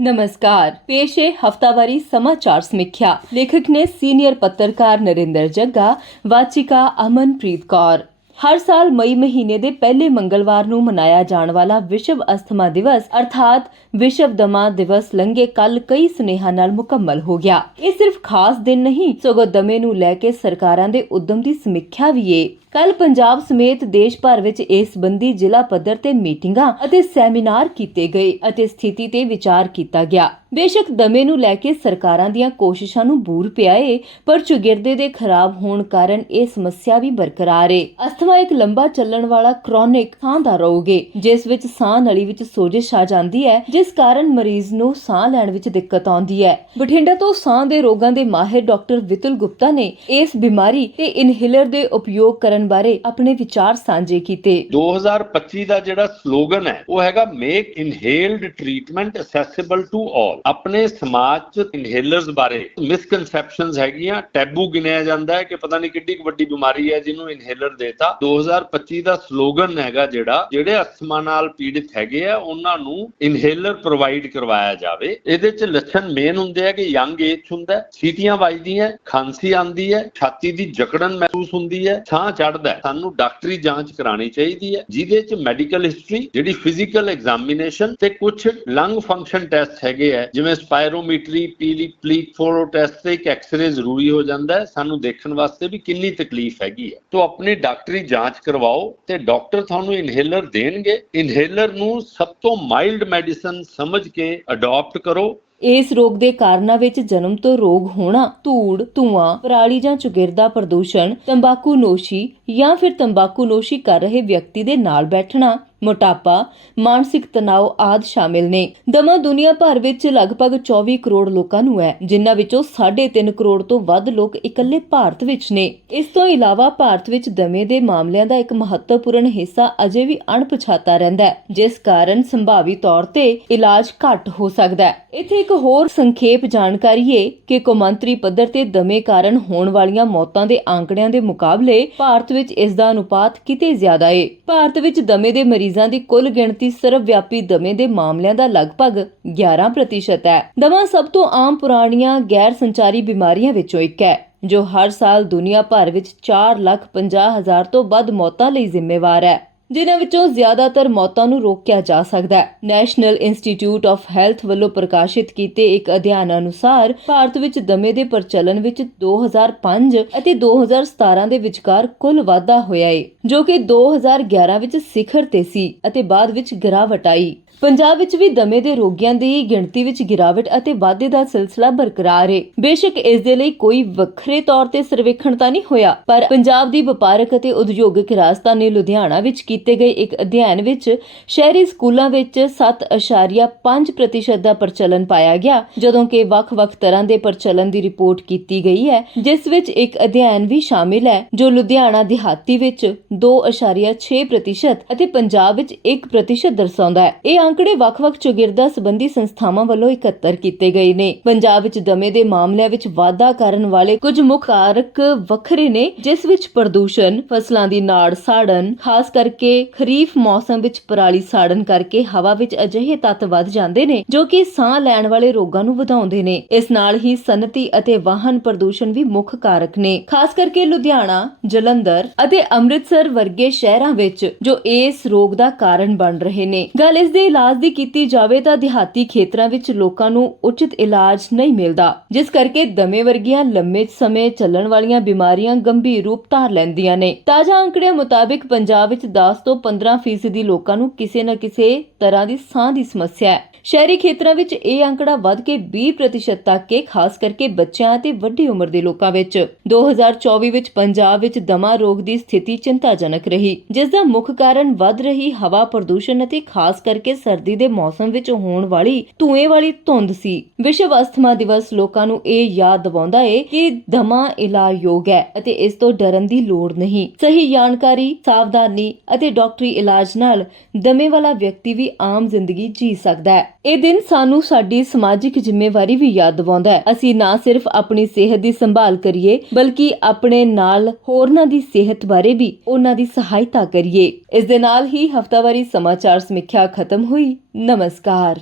ਨਮਸਕਾਰ ਪੇਸ਼ ਹੈ ਹਫਤਾਵਾਰੀ ਸਮਾਚਾਰ ਸਮੀਖਿਆ ਲੇਖਕ ਨੇ ਸੀਨੀਅਰ ਪੱਤਰਕਾਰ ਨਰਿੰਦਰ ਜੱਗਾ ਵਾਚਿਕਾ ਅਮਨਪ੍ਰੀਤ ਕੌਰ ਹਰ ਸਾਲ ਮਈ ਮਹੀਨੇ ਦੇ ਪਹਿਲੇ ਮੰਗਲਵਾਰ ਨੂੰ ਮਨਾਇਆ ਜਾਣ ਵਾਲਾ ਵਿਸ਼ਵ ਅਸਥਮਾ ਦਿਵਸ ਅਰਥਾਤ ਵਿਸ਼ਵ ਦਮਾ ਦਿਵਸ ਲੰਘੇ ਕੱਲ ਕਈ ਸੁਨੇਹਾ ਨਾਲ ਮੁਕੰਮਲ ਹੋ ਗਿਆ ਇਹ ਸਿਰਫ ਖਾਸ ਦਿਨ ਨਹੀਂ ਸਗੋਂ ਦਮੇ ਨੂੰ ਲੈ ਕੇ ਸਰਕਾਰਾਂ ਦੇ ਉਦਮ ਦੀ ਸਮੀਖਿਆ ਵੀ ਏ ਕੱਲ ਪੰਜਾਬ ਸਮੇਤ ਦੇਸ਼ ਭਰ ਵਿੱਚ ਇਸ ਸੰਬੰਧੀ ਜ਼ਿਲ੍ਹਾ ਪੱਧਰ ਤੇ ਮੀਟਿੰਗਾਂ ਅਤੇ ਸੈਮੀਨਾਰ ਕੀਤੇ ਗਏ ਅਤੇ ਸਥਿਤੀ ਤੇ ਵਿਚਾਰ ਕੀਤਾ ਗਿਆ। ਬੇਸ਼ੱਕ ਦਮੇ ਨੂੰ ਲੈ ਕੇ ਸਰਕਾਰਾਂ ਦੀਆਂ ਕੋਸ਼ਿਸ਼ਾਂ ਨੂੰ ਬੂਰ ਪਿਆ ਏ, ਪਰ ਚੁਗਿਰਦੇ ਦੇ ਖਰਾਬ ਹੋਣ ਕਾਰਨ ਇਹ ਸਮੱਸਿਆ ਵੀ ਬਰਕਰਾਰ ਏ। ਅਸਥਮਾ ਇੱਕ ਲੰਬਾ ਚੱਲਣ ਵਾਲਾ ਕ੍ਰੋਨਿਕ ਸਾਹ ਦਾ ਰੋਗ ਏ, ਜਿਸ ਵਿੱਚ ਸਾਹ ਨਲੀ ਵਿੱਚ ਸੋਜਸ਼ ਆ ਜਾਂਦੀ ਹੈ, ਜਿਸ ਕਾਰਨ ਮਰੀਜ਼ ਨੂੰ ਸਾਹ ਲੈਣ ਵਿੱਚ ਦਿੱਕਤ ਆਉਂਦੀ ਹੈ। ਬਠਿੰਡਾ ਤੋਂ ਸਾਹ ਦੇ ਰੋਗਾਂ ਦੇ ਮਾਹਿਰ ਡਾਕਟਰ ਵਿਤੁਲ ਗੁਪਤਾ ਨੇ ਇਸ ਬਿਮਾਰੀ ਤੇ ਇਨਹੇਲਰ ਦੇ ਉਪਯੋਗ ਕਰਨ ਬਾਰੇ ਆਪਣੇ ਵਿਚਾਰ ਸਾਂਝੇ ਕੀਤੇ। 2025 ਦਾ ਜਿਹੜਾ ਸਲੋਗਨ ਹੈ ਉਹ ਹੈਗਾ make inhaled treatment accessible to all ਆਪਣੇ ਸਮਾਜ ਚ ਇਨਹੇਲਰਸ ਬਾਰੇ ਮਿਸਕਨਸੈਪਸ਼ਨਸ ਹੈਗੀਆਂ ਟੈਬੂ ਗਿਣਿਆ ਜਾਂਦਾ ਹੈ ਕਿ ਪਤਾ ਨਹੀਂ ਕਿੱਡੀ ਵੱਡੀ ਬਿਮਾਰੀ ਹੈ ਜਿਹਨੂੰ ਇਨਹੇਲਰ ਦੇਤਾ। 2025 ਦਾ ਸਲੋਗਨ ਹੈਗਾ ਜਿਹੜਾ ਜਿਹੜੇ ਅਸਥਮਾ ਨਾਲ ਪੀੜਿਤ ਹੈਗੇ ਆ ਉਹਨਾਂ ਨੂੰ ਇਨਹੇਲਰ ਪ੍ਰੋਵਾਈਡ ਕਰਵਾਇਆ ਜਾਵੇ। ਇਹਦੇ ਚ ਲੱਛਣ ਮੇਨ ਹੁੰਦੇ ਆ ਕਿ ਯੰਗ ਏਜ ਹੁੰਦਾ ਹੈ, ਸੀਟੀਆਂ ਵੱਜਦੀਆਂ ਖਾਂਸੀ ਆਉਂਦੀ ਹੈ ਛਾਤੀ ਦੀ ਜਕੜਨ ਮਹਿਸੂਸ ਹੁੰਦੀ ਹੈ ਸਾਹ ਚੜਦਾ ਹੈ। ਸਾਨੂੰ ਡਾਕਟਰੀ ਜਾਂਚ ਕਰਾਣੀ ਚਾਹੀਦੀ ਹੈ। ਜਿਹਦੇ ਚ ਮੈਡੀਕਲ ਹਿਸਟਰੀ, ਜਿਹੜੀ ਫਿਜ਼ੀਕਲ ਐਗਜ਼ਾਮੀਨੇਸ਼ਨ ਤੇ ਕੁਝ ਲੰਗ ਫੰਕਸ਼ਨ ਟੈਸਟ ਹੈਗੇ ਆ ਜਿਵੇਂ ਸਪਾਇਰੋਮੀਟਰੀ, ਪੀਲੀ, ਪਲੀਕ ਫਲੋਰੋ ਟੈਸਟ ਤੇ ਇੱਕ ਐਕਸ-ਰੇ ਜ਼ਰੂਰੀ ਹੋ ਜਾਂਦਾ ਹੈ। ਸਾਨੂੰ ਦੇਖਣ ਵਾਸਤੇ ਵੀ ਕਿੰਨੀ ਤਕਲੀਫ ਹੈਗੀ ਹੈ। ਤੋਂ ਆਪਣੀ ਡਾਕਟਰੀ ਜਾਂਚ ਕਰਵਾਓ ਤੇ ਡਾਕਟਰ ਤੁਹਾਨੂੰ ਇਨਹੇਲਰ ਦੇਣਗੇ। ਇਨਹੇਲਰ ਨੂੰ ਸਭ ਤੋਂ ਮਾਈਲਡ ਮੈਡੀਸਨ ਸਮਝ ਕੇ ਅਡਾਪਟ ਕਰੋ। ਇਸ ਰੋਗ ਦੇ ਕਾਰਨਾਂ ਵਿੱਚ ਜਨਮ ਤੋਂ ਰੋਗ ਹੋਣਾ, ਧੂੜ, ਧੂਆਂ, ਪਰਾਲੀ ਜਾਂ ਚੁਗਿਰਦਾ ਪ੍ਰਦੂਸ਼ਣ ਤੰਬਾਕੂ ਨੋਸ਼ੀ ਜਾਂ ਫਿਰ ਤੰਬਾਕੂ ਨੋਸ਼ੀ ਕਰ ਰਹੇ ਵਿਅਕਤੀ ਦੇ ਨਾਲ ਬੈਠਣਾ ਮੋਟਾਪਾ, ਮਾਨਸਿਕ ਤਣਾਅ ਆਦਿ ਸ਼ਾਮਿਲ ਨੇ। ਦਮਾ ਦੁਨੀਆ ਭਰ ਵਿੱਚ ਲਗਭਗ 24 ਕਰੋੜ ਲੋਕਾਂ ਨੂੰ ਹੈ, ਜਿਨ੍ਹਾਂ ਵਿੱਚੋਂ 3.5 ਕਰੋੜ ਤੋਂ ਵੱਧ ਲੋਕ ਇਕੱਲੇ ਭਾਰਤ ਵਿੱਚ ਨੇ। ਇਸ ਤੋਂ ਇਲਾਵਾ ਭਾਰਤ ਵਿੱਚ ਦਮੇ ਦੇ ਮਾਮਲਿਆਂ ਦਾ ਇੱਕ ਮਹੱਤਵਪੂਰਨ ਹਿੱਸਾ ਅਜੇ ਵੀ ਅਣਪਛਾਤਾ ਰਹਿੰਦਾ ਹੈ, ਜਿਸ ਕਾਰਨ ਸੰਭਾਵੀ ਤੌਰ ਤੇ ਇਲਾਜ ਘੱਟ ਹੋ ਸਕਦਾ ਹੈ। ਇੱਥੇ ਇੱਕ ਹੋਰ ਸੰਖੇਪ ਜਾਣਕਾਰੀ ਹੈ ਕਿ ਕੌਮਾਂਤਰੀ ਪੱਧਰ ਤੇ ਦਮੇ ਕਾਰਨ ਹੋਣ ਵਾਲੀਆਂ ਮੌਤਾਂ ਦੇ ਆંકੜਿਆਂ ਦੇ ਮੁਕਾਬਲੇ ਭਾਰਤ ਵਿੱਚ ਇਸ ਦਾ ਅਨੁਪਾਤ ਕਿਤੇ ਜ਼ਿਆਦਾ ਹੈ ਭਾਰਤ ਵਿੱਚ ਦਮੇ ਦੇ ਮਰੀਜ਼ ਦੀ ਕੁੱਲ ਗਿਣਤੀ ਸਰਵ ਵਿਆਪੀ ਦਮੇ ਦੇ ਮਾਮਲਿਆਂ ਦਾ ਲਗਭਗ 11% ਹੈ। ਦਮਾ ਸਭ ਤੋਂ ਆਮ ਪੁਰਾਣੀਆਂ ਗੈਰ ਸੰਚਾਰੀ ਬਿਮਾਰੀਆਂ ਵਿੱਚੋਂ ਇੱਕ ਹੈ, ਜੋ ਹਰ ਸਾਲ ਦੁਨੀਆ ਭਰ ਵਿੱਚ 4 ਲੱਖ 50 ਹਜ਼ਾਰ ਤੋਂ ਵੱਧ ਮੌਤਾਂ ਲਈ ਜ਼ਿੰਮੇਵਾਰ ਹੈ। ਜਿਨ੍ਹਾਂ ਵਿੱਚੋਂ ਜ਼ਿਆਦਾਤਰ ਮੌਤਾਂ ਨੂੰ ਰੋਕਿਆ ਜਾ ਸਕਦਾ ਹੈ। ਨੈਸ਼ਨਲ ਇੰਸਟੀਚਿਊਟ ਆਫ ਹੈਲਥ ਵੱਲੋਂ ਪ੍ਰਕਾਸ਼ਿਤ ਕੀਤੇ ਇੱਕ ਅਧਿਐਨ ਅਨੁਸਾਰ ਭਾਰਤ ਵਿੱਚ ਦਮੇ ਦੇ ਪ੍ਰਚਲਨ ਵਿੱਚ 2005 ਅਤੇ 2017 ਦੇ ਵਿਚਕਾਰ ਕੁੱਲ ਵਾਧਾ ਹੋਇਆ ਹੈ ਜੋ ਕਿ 2011 ਵਿੱਚ ਸਿਖਰ ਤੇ ਸੀ ਅਤੇ ਬਾਅਦ ਵਿੱਚ ਗਿਰਾਵਟ ਆਈ। ਪੰਜਾਬ ਵਿੱਚ ਵੀ ਦਮੇ ਦੇ ਰੋਗੀਆਂ ਦੀ ਗਿਣਤੀ ਵਿੱਚ ਗਿਰਾਵਟ ਅਤੇ ਵਾਧੇ ਦਾ ਸਿਲਸਿਲਾ ਬਰਕਰਾਰ ਹੈ ਬੇਸ਼ੱਕ ਇਸ ਦੇ ਲਈ ਕੋਈ ਵੱਖਰੇ ਤੌਰ ਤੇ ਸਰਵੇਖਣ ਤਾਂ ਨਹੀਂ ਹੋਇਆ, ਪਰ ਪੰਜਾਬ ਦੀ ਵਪਾਰਕ ਅਤੇ ਉਦਯੋਗਿਕ ਰਾਜਧਾਨੀ ਲੁਧਿਆਣਾ ਵਿੱਚ ਕੀਤੇ ਕੀਤੇ ਗਏ ਇੱਕ ਅਧਿਐਨ ਵਿੱਚ ਸ਼ਹਿਰੀ ਸਕੂਲਾਂ ਵਿੱਚ 7.5% ਦਾ ਪ੍ਰਚਲਨ ਪਾਇਆ ਗਿਆ, ਜਦੋਂ ਕਿ ਵੱਖ-ਵੱਖ ਤਰ੍ਹਾਂ ਦੇ ਪ੍ਰਚਲਨ ਦੀ ਰਿਪੋਰਟ ਕੀਤੀ ਗਈ ਹੈ, ਜਿਸ ਵਿੱਚ ਇੱਕ ਅਧਿਐਨ ਵੀ ਸ਼ਾਮਿਲ ਹੈ, ਜੋ ਲੁਧਿਆਣਾ ਦਿਹਾਤੀ ਵਿੱਚ 2.6% ਅਤੇ ਪੰਜਾਬ ਵਿੱਚ 1% ਦਰਸਾਉਂਦਾ ਹੈ। ਇਹ ਅੰਕੜੇ ਵੱਖ-ਵੱਖ ਚੌਗਿਰਦਾ ਸੰਬੰਧੀ ਸੰਸਥਾਵਾਂ ਵੱਲੋਂ ਇਕੱਤਰ ਕੀਤੇ ਗਏ ਨੇ। ਪੰਜਾਬ ਵਿੱਚ ਦਮੇ ਦੇ ਮਾਮਲਿਆਂ ਵਿੱਚ ਵਾਧਾ ਕਰਨ ਵਾਲੇ ਕੁਝ ਮੁੱਖ ਕਾਰਕ ਵੱਖਰੇ ਨੇ, ਜਿਸ ਵਿੱਚ ਪ੍ਰਦੂਸ਼ਣ, ਫਸਲਾਂ ਦੀ ਨਾੜ ਸਾੜਨ, ਖਾਸ ਕਰਕੇ ਖਰੀਫ ਮੌਸਮ ਵਿੱਚ ਪਰਾਲੀ ਸਾੜਨ ਕਰਕੇ ਹਵਾ ਵਿੱਚ ਅਜਿਹੇ ਤੱਤ ਵੱਧ ਜਾਂਦੇ ਨੇ ਜੋ ਕਿ ਸਾਹ ਲੈਣ ਵਾਲੇ ਰੋਗਾਂ ਨੂੰ ਵਧਾਉਂਦੇ ਨੇ। ਇਸ ਨਾਲ ਹੀ ਸਨਅਤੀ ਅਤੇ ਵਾਹਨ ਪ੍ਰਦੂਸ਼ਣ ਵੀ ਮੁੱਖ ਕਾਰਕ ਨੇ। ਖਾਸ ਕਰਕੇ ਲੁਧਿਆਣਾ, ਜਲੰਧਰ ਅਤੇ ਅੰਮ੍ਰਿਤਸਰ ਵਰਗੇ ਸ਼ਹਿਰਾਂ ਵਿੱਚ ਜੋ ਇਸ ਰੋਗ ਦਾ ਕਾਰਨ ਬਣ ਰਹੇ ਨੇ। ਗੱਲ ਇਸ ਦੇ ਇਲਾਜ ਦੀ ਕੀਤੀ ਜਾਵੇ ਤਾਂ ਦਿਹਾਤੀ ਖੇਤਰਾਂ ਵਿੱਚ ਲੋਕਾਂ ਨੂੰ ਉਚਿਤ ਇਲਾਜ ਨਹੀਂ ਮਿਲਦਾ, ਜਿਸ ਕਰਕੇ ਦਮੇ ਵਰਗੀਆਂ ਲੰਮੇ ਸਮੇਂ ਚੱਲਣ ਵਾਲੀਆਂ ਬਿਮਾਰੀਆਂ ਗੰਭੀਰ ਰੂਪ ਧਾਰ ਲੈਂਦੀਆਂ ਨੇ। ਤਾਜ਼ਾ ਅੰਕੜਿਆਂ ਮੁਤਾਬਿਕ ਪੰਜਾਬ ਵਿੱਚ 10 ਤੋਂ 15 ਫੀਸਦੀ ਲੋਕਾਂ ਨੂੰ ਕਿਸੇ ਨਾ ਕਿਸੇ ਤਰ੍ਹਾਂ ਦੀ ਸਾਹ ਦੀ ਸਮੱਸਿਆ ਹੈ। ਸ਼ਹਿਰੀ ਖੇਤਰਾਂ ਵਿੱਚ ਇਹ ਅੰਕੜਾ ਵੱਧ ਕੇ 20% ਤੱਕ ਹੈ ਖਾਸ ਕਰਕੇ ਬੱਚਿਆਂ ਅਤੇ ਵੱਡੀ ਉਮਰ ਦੇ ਲੋਕਾਂ ਵਿੱਚ। 2024 ਵਿੱਚ ਪੰਜਾਬ ਵਿੱਚ ਦਮਾ ਰੋਗ ਦੀ ਸਥਿਤੀ ਚਿੰਤਾਜਨਕ ਰਹੀ, ਜਿਸ ਦਾ ਮੁੱਖ ਕਾਰਨ ਵੱਧ ਰਹੀ ਹਵਾ ਪ੍ਰਦੂਸ਼ਣ ਅਤੇ ਖਾਸ ਕਰਕੇ ਸਰਦੀ ਦੇ ਮੌਸਮ ਵਿੱਚ ਹੋਣ ਵਾਲੀ ਧੂਏ ਵਾਲੀ ਧੁੰਦ ਸੀ। ਵਿਸ਼ਵ ਅਸਥਮਾ ਦਿਵਸ ਲੋਕਾਂ ਨੂੰ ਇਹ ਯਾਦ ਦਿਵਾਉਂਦਾ ਹੈ ਕਿ ਦਮਾ ਇਲਾਜਯੋਗ ਹੈ ਅਤੇ ਇਸ ਤੋਂ ਡਰਨ ਦੀ ਲੋੜ ਨਹੀਂ। ਸਹੀ ਜਾਣਕਾਰੀ, ਸਾਵਧਾਨੀ ਅਤੇ ਡਾਕਟਰੀ ਇਲਾਜ ਨਾਲ ਦਮੇ ਵਾਲਾ ਵਿਅਕਤੀ ਵੀ ਆਮ ਜ਼ਿੰਦਗੀ ਜੀ ਸਕਦਾ ਹੈ। ਇਹ ਦਿਨ ਸਾਨੂੰ ਸਾਡੀ ਸਮਾਜਿਕ ਜ਼ਿੰਮੇਵਾਰੀ ਵੀ ਯਾਦ ਦਿਵਾਉਂਦਾ ਹੈ। ਅਸੀਂ ਨਾ ਸਿਰਫ ਆਪਣੀ ਸਿਹਤ ਦੀ ਸੰਭਾਲ ਕਰੀਏ, ਬਲਕਿ ਆਪਣੇ ਨਾਲ ਹੋਰਨਾਂ ਦੀ ਸਿਹਤ ਬਾਰੇ ਵੀ ਉਹਨਾਂ ਦੀ ਸਹਾਇਤਾ ਕਰੀਏ। ਇਸ ਦੇ ਨਾਲ ਹੀ ਹਫਤਾਵਾਰੀ ਸਮਾਚਾਰ ਸਮੀਖਿਆ ਖਤਮ ਹੋਈ। ਨਮਸਕਾਰ।